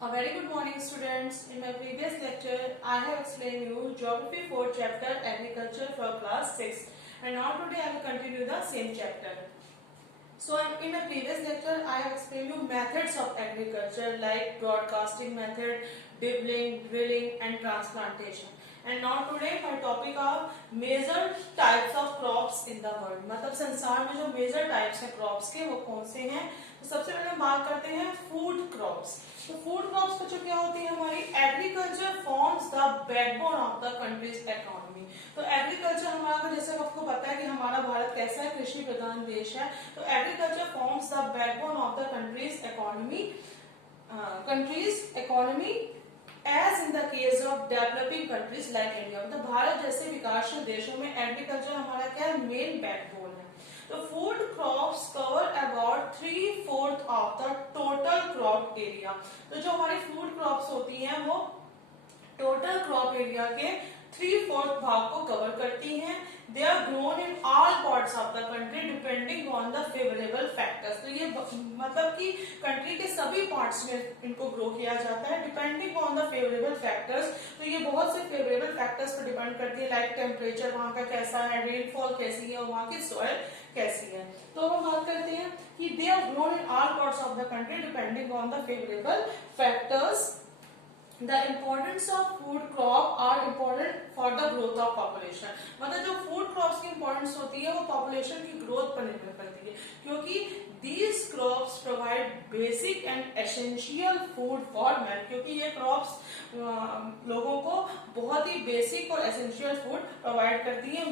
A very good morning, students. In my previous lecture, I have explained you Geography 4 chapter Agriculture for class 6, and now today I will continue the same chapter. So in my previous lecture, I have explained you methods of agriculture like broadcasting method, dibbling, drilling, and transplantation. And now today my topic are major types of crops in the world. मतलब संसार में जो major types हैं crops के वो कौन से हैं? तो सबसे पहले हम बात करते हैं food crops. तो फूड क्रॉप्स बच्चों क्या होती है हमारी agriculture forms the backbone of the country's economy. तो एग्रीकल्चर हमारा जैसे आपको पता है कि हमारा भारत कैसा है, कृषि प्रधान देश है. तो agriculture forms the backbone of the country's economy as in the case of developing countries like India. मतलब भारत जैसे विकासशील देशों में एग्रीकल्चर हमारा क्या है, मेन बैकबोन है. तो food crops cover about 3/4 of the total crop area. तो जो हमारी फूड क्रॉप्स होती हैं वो टोटल क्रॉप एरिया के 3/4 भाग को कवर करती हैं. They are grown in all parts of the country depending on the favourable factors. तो ये मतलब कि कंट्री के सभी पार्ट्स में इनको ग्रो किया जाता है depending on the favourable factors. तो ये बहुत से फेवरेबल फैक्टर्स पर डिपेंड करती है, लाइक टेम्परेचर वहाँ का कैसा है, रेनफॉल कैसी है और वहाँ की सॉइल कैसी है. तो हम बात करते हैं कि they are grown in all parts of the country depending on the favourable factors. The importance of food crop are important for the growth of population. मतलब जो food crops की importance होती है वो population की growth पर निर्भर करती है, क्योंकि these crops provide basic and essential food for man. क्योंकि ये crops लोगों को बहुत ही basic और essential food provide करती है.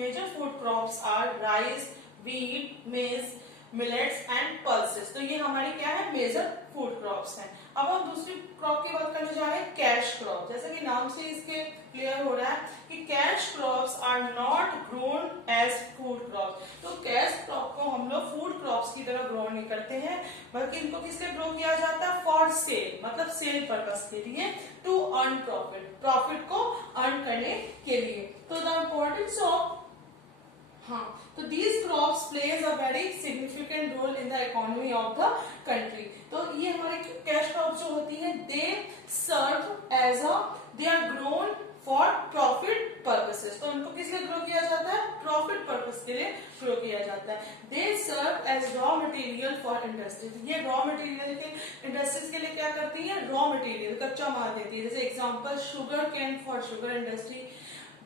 Major food crops are rice, wheat, maize, millets and pulses. तो ये हमारी क्या है, मेजर फूड क्रॉप्स हैं. अब हम दूसरी क्रॉप की बात करने जा रहे हैं, कैश क्रॉप. जैसे कि नाम से इसके क्लियर हो रहा है कि cash crops are not grown as food crops. तो कैश क्रॉप को हम लोग फूड क्रॉप्स की तरह ग्रो नहीं करते हैं, बल्कि इनको किसके ग्रो किया जाता है, फॉर सेल. मतलब सेल पर्पस के लिए, टू अर्न प्रॉफिट, प्रॉफिट को अर्न करने के लिए. तो द इम्पोर्टेंस ऑफ तो these crops plays a very significant role in the economy of the country. तो ये हमारे कैश क्रॉप्स जो होती हैं they serve as a they are grown for profit purposes. तो इनको किस लिए ग्रो किया जाता है, प्रॉफिट पर्पस के लिए ग्रो किया जाता है. they serve as raw material for industries. ये रॉ मटेरियल के इंडस्ट्रीज के लिए क्या करती है, रॉ मटेरियल कच्चा माल देती है. जैसे example sugar cane for sugar industry,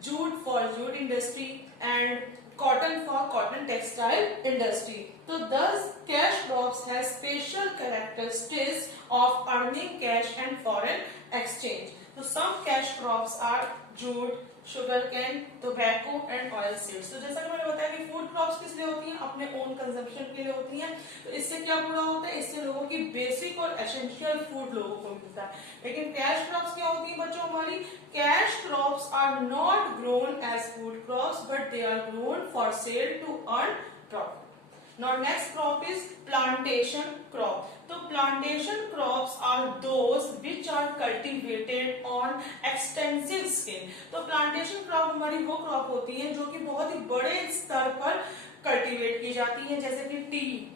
jute for jute industry and cotton for cotton textile industry. So thus cash crops has special characteristics of earning cash and foreign exchange. So some cash crops are jute, sugar cane, tobacco and oil seeds. तो जैसा कि मैंने बताया कि food crops किस लिए होती हैं, अपने ओन कंजम्पशन के लिए होती हैं. तो इससे क्या पूरा होता है, इससे लोगों की बेसिक और एसेंशियल फूड लोगों को मिलता है. लेकिन कैश क्रॉप्स क्या होती है बच्चों हमारी, cash crops are not grown as food crops but they are grown for sale to earn profit. Now next crop is plantation crop. So plantation crops are those which are cultivated on extensive scale. तो plantation crop हमारी वो crop होती है जो कि बहुत ही बड़े स्तर पर कल्टीवेट की जाती है, जैसे कि टी,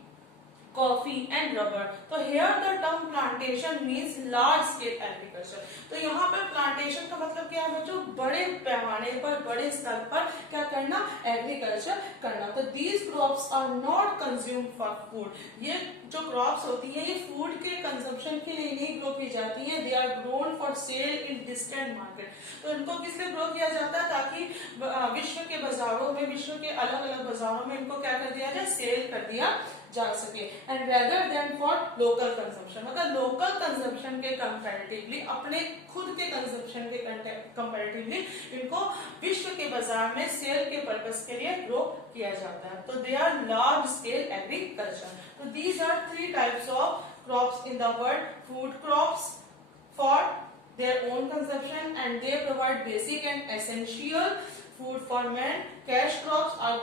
कॉफी एंड रबर. तो here the term plantation means large scale agriculture. तो यहाँ पर प्लांटेशन का मतलब क्या है बच्चों, बड़े पैमाने पर, बड़े स्तर पर क्या करना, एग्रीकल्चर करना. तो these crops are not consumed for food. ये जो क्रॉप्स होती है ये फूड के कंजम्पशन के लिए नहीं ग्रो की जाती है. They are grown for sale in distant market. तो इनको किस लिए ग्रो किया जाता है, ताकि विश्व के बाजारों में, विश्व के अलग अलग बाजारों में इनको क्या कर दिया जाए, सेल कर दिया जा सके. And rather than for local consumption. मतलब लोकल कंजम्पशन के कंपैरेटिवली, अपने खुद के कंजम्पशन के कंपैरेटिवली इनको विश्व के बाजार में सेल के पर्पस के लिए ग्रो किया जाता है. तो they are large scale agriculture. तो these are 3 types of crops in the world. Food crops for their own consumption and they provide basic and essential food for man. Cash crops are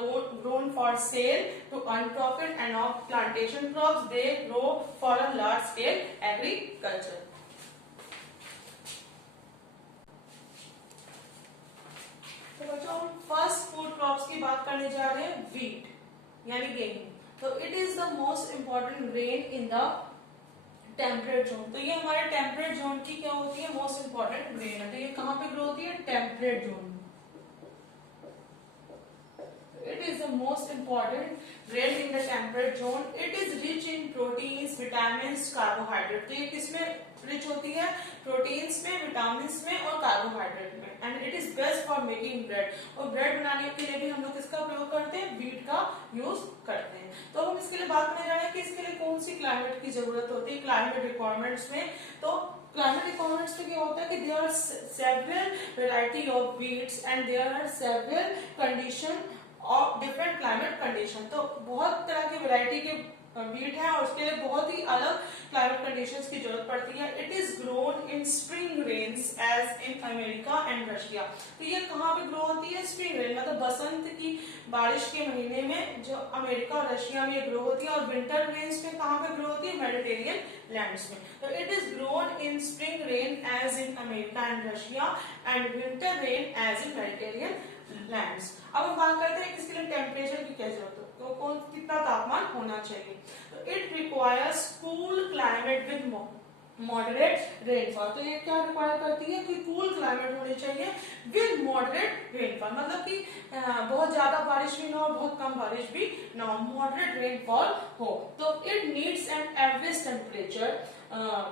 grown for sale to earn profit, and of plantation crops they grow for a large scale agriculture. तो बच्चों first food crops की बात करने जा रहे हैं, wheat यानी गेहूं. तो it is the most important grain in the temperate zone, तो ये हमारे टेम्परेट जोन की क्या होती है, मोस्ट इंपॉर्टेंट ग्रेन है। तो ये कहाँ पे ग्रो होती है, temperate zone. It is the most important grain in the temperate zone. It is rich in proteins, vitamins, carbohydrate. तो ये किसमें रिच होती है, प्रोटीन्स में, विटामिन्स में और कार्बोहाइड्रेट में। And it is best for making bread, और ब्रेड बनाने के लिए भी हम लोग किसका प्रयोग करते हैं, व्हीट का यूज करते हैं। तो हम इसके लिए बात करने जा रहे हैं कि इसके लिए कौन सी क्लाइमेट की जरूरत होती है, क्लाइमेट रिक्वायरमेंट्स में। तो क्लाइमेट रिक्वायरमेंट्स में क्या होता है कि there are several variety of wheats and there are several condition of different climate condition. तो बहुत तरह की वैरायटी के व्हीट है और उसके लिए बहुत ही अलग क्लाइमेट कंडीशंस की जरूरत पड़ती है। It is grown in spring rains as in America and Russia. तो ये कहाँ पे ग्रो होती है, स्प्रिंग रेन मतलब बसंत की बारिश के महीने में जो अमेरिका और रशिया में ग्रो होती है, और विंटर रेन्स में कहाँ पे ग्रो होती है, मेडिटेरियन लैंड्स में। तो it is grown in spring rain as in America and Russia and winter rain as in Mediterranean lands. अब हम बात करते हैं इसके लिए टेम्परेचर की क्या जरूरत है, तो कौन कितना तापमान होना चाहिए। तो it requires cool climate with moderate rainfall. तो ये क्या रिक्वायर करती है कि कूल क्लाइमेट होनी चाहिए विद मॉडरेट रेनफॉल, मतलब कि बहुत ज्यादा बारिश भी ना हो, बहुत कम बारिश भी ना हो, मॉडरेट रेनफॉल हो। तो it needs an average temperature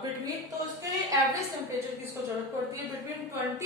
between, तो उसके लिए एवरेज टेम्परेचर की इसको जरूरत पड़ती है between 10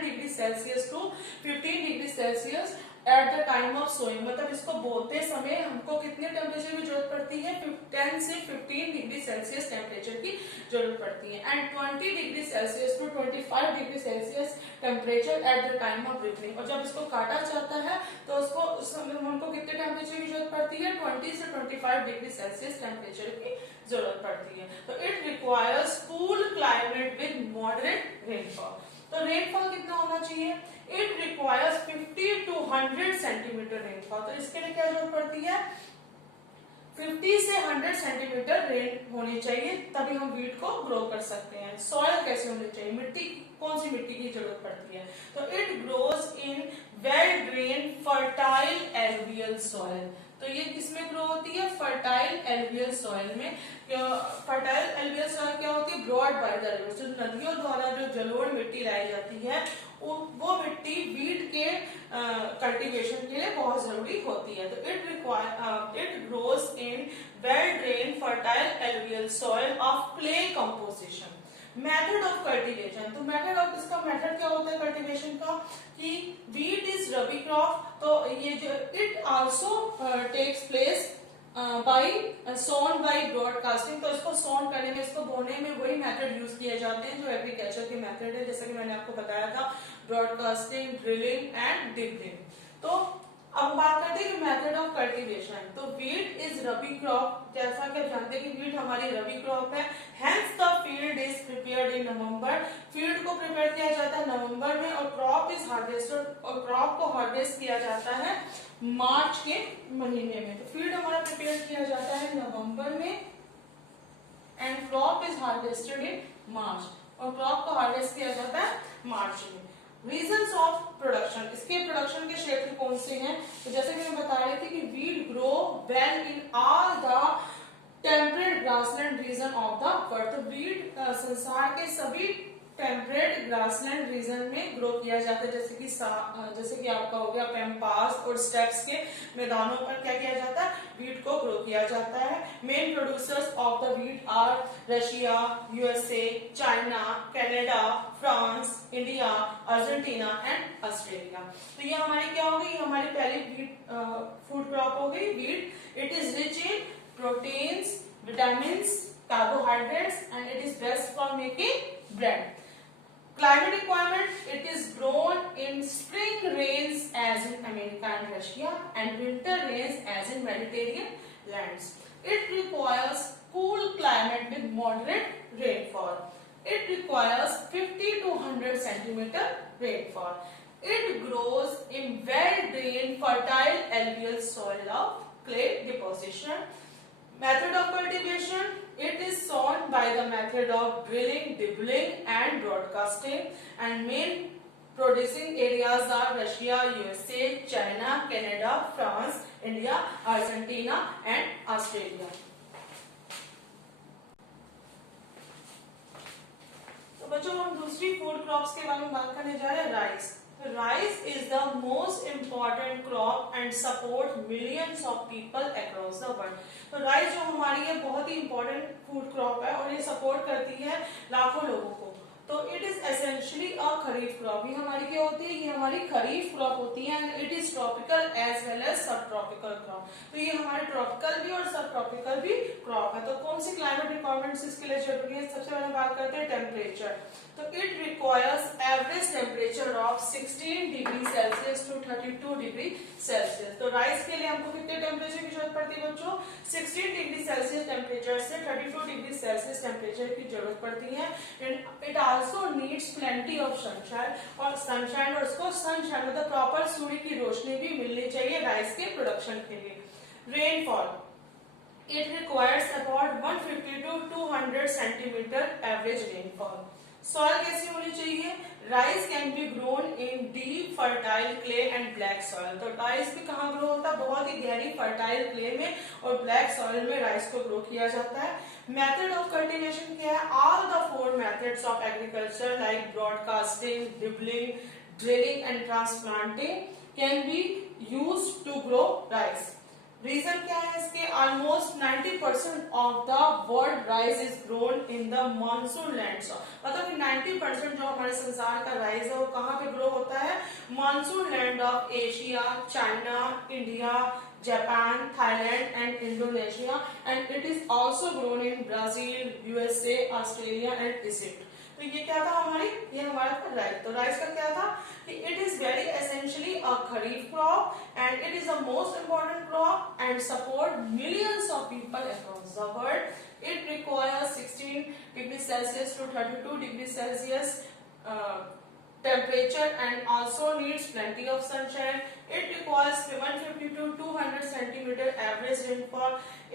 degree Celsius to 15 degree Celsius at the time of sowing. मतलब इसको बोते समय हमको कितने टेम्परेचर की जरूरत पड़ती है, 10 से 15 डिग्री सेल्सियस टेम्परेचर की जरूरत पड़ती है, and 20 degree Celsius to 25 degree Celsius temperature at the time of ripening. और जब इसको काटा जाता है तो उसको उस समय हमको कितने टेम्परेचर की जरूरत पड़ती है, 20 से 25 डिग्री सेल्सियस टेम्परेचर की जरूरत पड़ती है। तो it requires cool climate with moderate rainfall. तो रेनफॉल कितना होना चाहिए, it requires 50 to 100 centimetre rainfall. तो इसके लिए क्या जरूरत पड़ती है, 50 से 100 सेंटीमीटर रेन होनी चाहिए, तभी हम व्हीट को ग्रो कर सकते हैं। सॉइल कैसे होनी चाहिए, मिट्टी कौन सी मिट्टी की जरूरत पड़ती है, तो it grows in well drain fertile alluvial soil. तो ये किसमें ग्रो होती है, फर्टाइल एलुवियल सॉइल में। फर्टाइल एलुवियल सॉइल क्या होती है, ब्रॉड बाय द रिवर, जो नदियों द्वारा जो जलोढ़ मिट्टी लाई जाती है वो मिट्टी व्हीट के कल्टीवेशन के लिए बहुत जरूरी होती है। तो it grows in well drain fertile alluvial soil of clay composition. Method of cultivation, तो मेथड ऑफ इसका मेथड क्या होता है कल्टीवेशन का, कि व्हीट इज रबी क्रॉप, तो ये जो it also takes place by sown by broadcasting. तो इसको सोन करने में, इसको बोने में वही मेथड यूज किए जाते हैं जो एग्रीकल्चर के मेथड है, जैसे कि मैंने आपको बताया था, ब्रॉडकास्टिंग, ड्रिलिंग एंड डिगलिंग। तो अब बात करते हैं मेथड ऑफ कल्टीवेशन। तो व्हीट इज रबी क्रॉप, जैसा कि आप जानते हैं कि व्हीट हमारी रबी क्रॉप है, hence the field is prepared in November. Field को प्रिपेयर किया जाता है नवंबर में, और क्रॉप इज हार्वेस्टेड, और क्रॉप को हार्वेस्ट किया जाता है मार्च के महीने में। तो फील्ड हमारा प्रिपेयर किया जाता है नवंबर में, एंड क्रॉप इज हार्वेस्टेड इन मार्च, और क्रॉप को हार्वेस्ट किया जाता है मार्च में। रीजंस ऑफ प्रोडक्शन, इसके प्रोडक्शन के क्षेत्र कौन से हैं, तो जैसे कि मैं बता रही थी कि wheat grow well in all the temperate grassland region of the world. तो व्हीट संसार के सभी टेम्परेट ग्रासलैंड रीजन में ग्रो किया जाता है, जैसे कि आपका हो गया पैम्पास और स्टेप्स के मैदानों पर क्या किया जाता है, व्हीट को ग्रो किया जाता है। Main producers of the wheat are Russia, USA, China, Canada, France, India, Argentina and Australia. तो ये हमारी क्या हो गई, हमारी पहली व्हीट फूड क्रॉप हो गई wheat. It is rich in proteins, vitamins, carbohydrates, and it is best for making bread. Climate requirement, it is grown in spring rains as in America and Russia, and winter rains as in Mediterranean lands. It requires cool climate with moderate rainfall. It requires 50 to 100 centimeter rainfall. It grows in well-drained fertile alluvial soil of clay deposition. Method of cultivation, it is sown by the method of drilling, dibbling and broadcasting, and main producing areas are Russia, USA, China, Canada, France, India, Argentina and Australia. दूसरी food crops के बारे में बात करने जा रहे हैं, rice. Rice is the most important crop and support millions of people across the world. तो राइस जो हमारी है बहुत ही इंपॉर्टेंट फूड क्रॉप है और ये सपोर्ट करती है लाखों लोगों को। तो it is essentially a kharif crop. ये हमारी क्या होती है, ये हमारी खरीफ क्रॉप होती है and it is tropical as well as subtropical crop. तो ये हमारे ट्रॉपिकल भी और सब ट्रॉपिकल भी क्रॉप है। तो कौन सी क्लाइमेट रिक्वायरमेंट्स इसके लिए जरूरी है, सबसे पहले बात करते हैं टेम्परेचर। तो it requires average temperature of 16 degree Celsius to 32 degree Celsius. तो राइस के लिए हमको कितने टेम्परेचर की जरूरत पड़ती है बच्चों, 16 डिग्री सेल्सियस टेम्परेचर से 32 डिग्री सेल्सियस टेम्परेचर की जरूरत पड़ती है। And it also needs plenty of sunshine, और सनशाइन और उसको सनशाइन मतलब प्रॉपर सूर्य की रोशनी भी मिलनी चाहिए राइस के प्रोडक्शन के लिए। Rainfall, it requires about 150 to 200 centimeter average rainfall. Soil कैसी होनी चाहिए, rice can be grown in deep fertile clay and black soil. तो राइस भी कहाँ ग्रो होता है, बहुत ही गहरी फर्टाइल क्ले में और ब्लैक सॉइल में राइस को ग्रो किया जाता है। मेथड ऑफ कल्टीवेशन क्या है, all the 4 methods of agriculture like broadcasting, dribbling, drilling and transplanting can be used to grow rice. Reason क्या है इसके, almost 90% of the world rice is grown in the monsoon lands. मतलब कि 90% जो हमारे संसार का राइस है वो कहाँ पे ग्रो होता है, monsoon land of Asia, China, India, Japan, Thailand and Indonesia, and it is also grown in Brazil, USA, Australia and Egypt. तो ये क्या था हमारी, ये हमारा था राइस। तो राइस का क्या था कि it is very essentially a kharif crop and it is the most important crop and support millions of people across the world. It requires 16 degree Celsius to 32 degree Celsius temperature and also needs plenty of sunshine. It requires 150 to 200 centimeter average rainfall.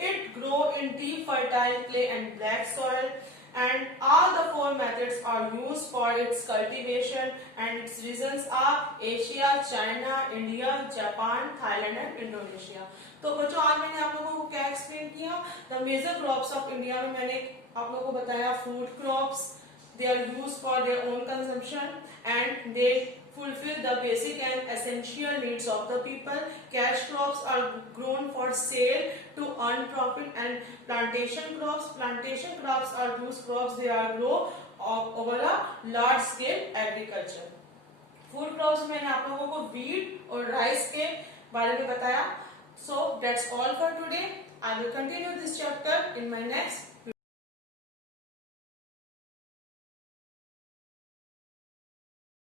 It grow in deep fertile clay and black soil, and all the 4 methods are used for its cultivation, and its regions are Asia, China, India, Japan, Thailand and Indonesia. तो बच्चों आज मैंने आप लोगों को क्या explain किया, the major crops of India में मैंने आप लोगों को बताया food crops, they are used for their own consumption and they fulfill the basic and essential needs of the people. Cash crops are grown for sale to earn profit, and plantation crops are those crops they are grow over a large scale agriculture. Food crops मैंने आप लोगों को wheat और rice के बारे में बताया. So that's all for today. I will continue this chapter in my next